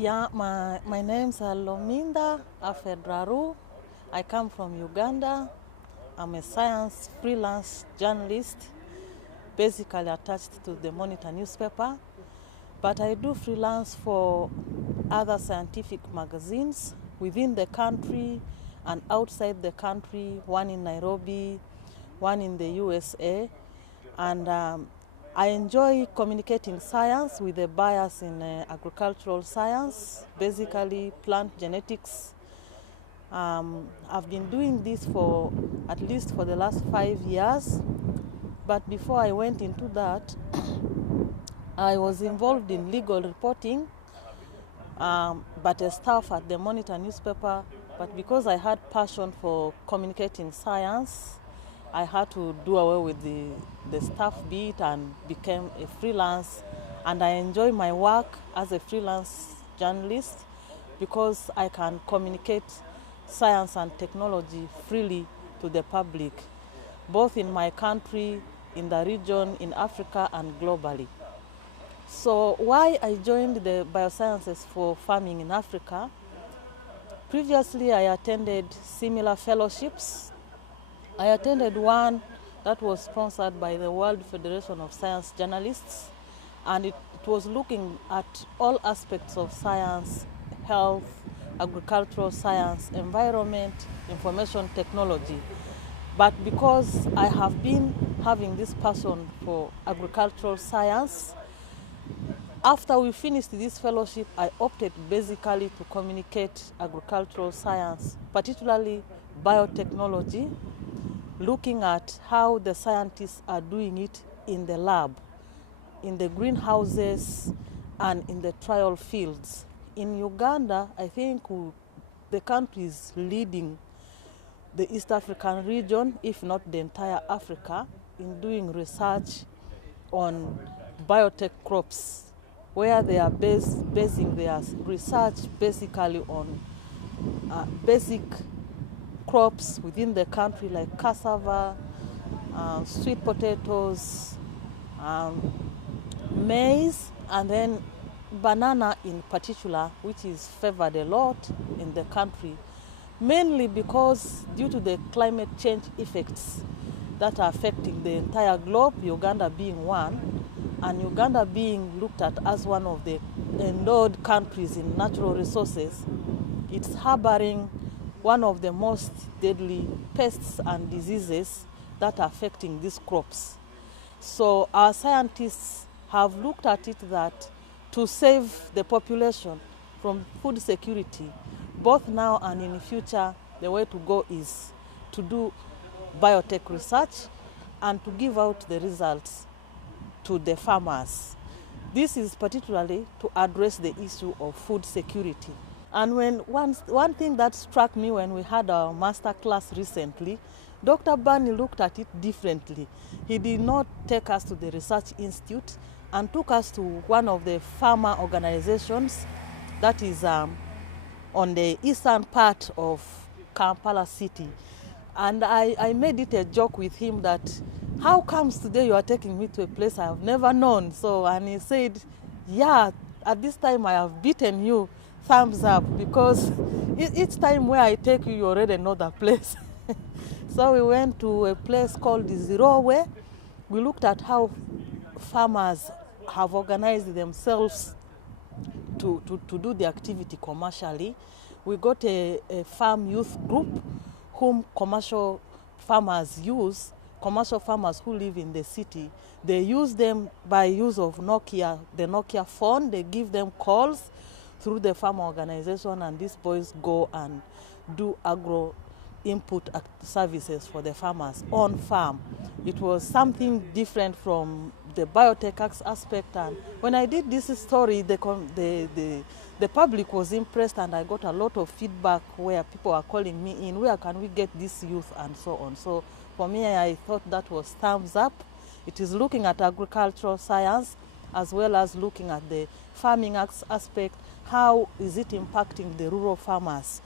Yeah, my name's Lominda Afedraru. I come from Uganda. I'm a science freelance journalist, basically attached to the Monitor newspaper. But I do freelance for other scientific magazines within the country and outside the country, one in Nairobi, one in the USA. And I enjoy communicating science with a bias in agricultural science, basically plant genetics. I've been doing this for at least for the last 5 years. But before I went into that, I was involved in legal reporting, but a staff at the Monitor newspaper. But because I had passion for communicating science, I had to do away with the staff beat and became a freelance. And I enjoy my work as a freelance journalist because I can communicate science and technology freely to the public, both in my country, in the region, in Africa, and globally. So why I joined the Biosciences for Farming in Africa? Previously, I attended similar fellowships. I attended one that was sponsored by the World Federation of Science Journalists, and it was looking at all aspects of science, health, agricultural science, environment, information technology. But because I have been having this passion for agricultural science, after we finished this fellowship, I opted basically to communicate agricultural science, particularly biotechnology, looking at how the scientists are doing it in the lab, in the greenhouses, and in the trial fields. In Uganda, I think the country is leading the East African region, if not the entire Africa, in doing research on biotech crops, where they are basing their research basically on basic crops within the country like cassava, sweet potatoes, maize, and then banana in particular, which is favored a lot in the country, mainly because due to the climate change effects that are affecting the entire globe, Uganda being one, and Uganda being looked at as one of the endowed countries in natural resources. It's harboring one of the most deadly pests and diseases that are affecting these crops. So our scientists have looked at it that to save the population from food security, both now and in the future, the way to go is to do biotech research and to give out the results to the farmers. This is particularly to address the issue of food security. And one thing that struck me when we had our master class recently, Dr. Bani looked at it differently. He did not take us to the research institute and took us to one of the farmer organizations that is on the eastern part of Kampala city. And I made it a joke with him that, how comes today you are taking me to a place I have never known? And he said, yeah, at this time I have beaten you, thumbs up, because each time where I take you, you already know the place. So we went to a place called Zirowe. We looked at how farmers have organized themselves to do the activity commercially. We got a farm youth group whom commercial farmers use, commercial farmers who live in the city. They use them by use of Nokia, the Nokia phone. They give them calls through the farm organization, and these boys go and do agro input services for the farmers on farm. It was something different from the biotech aspect, and when I did this story, the public was impressed, and I got a lot of feedback where people are calling me in, where can we get this youth and so on. So for me, I thought that was thumbs up. It is looking at agricultural science as well as looking at the farming aspect. How is it impacting the rural farmers?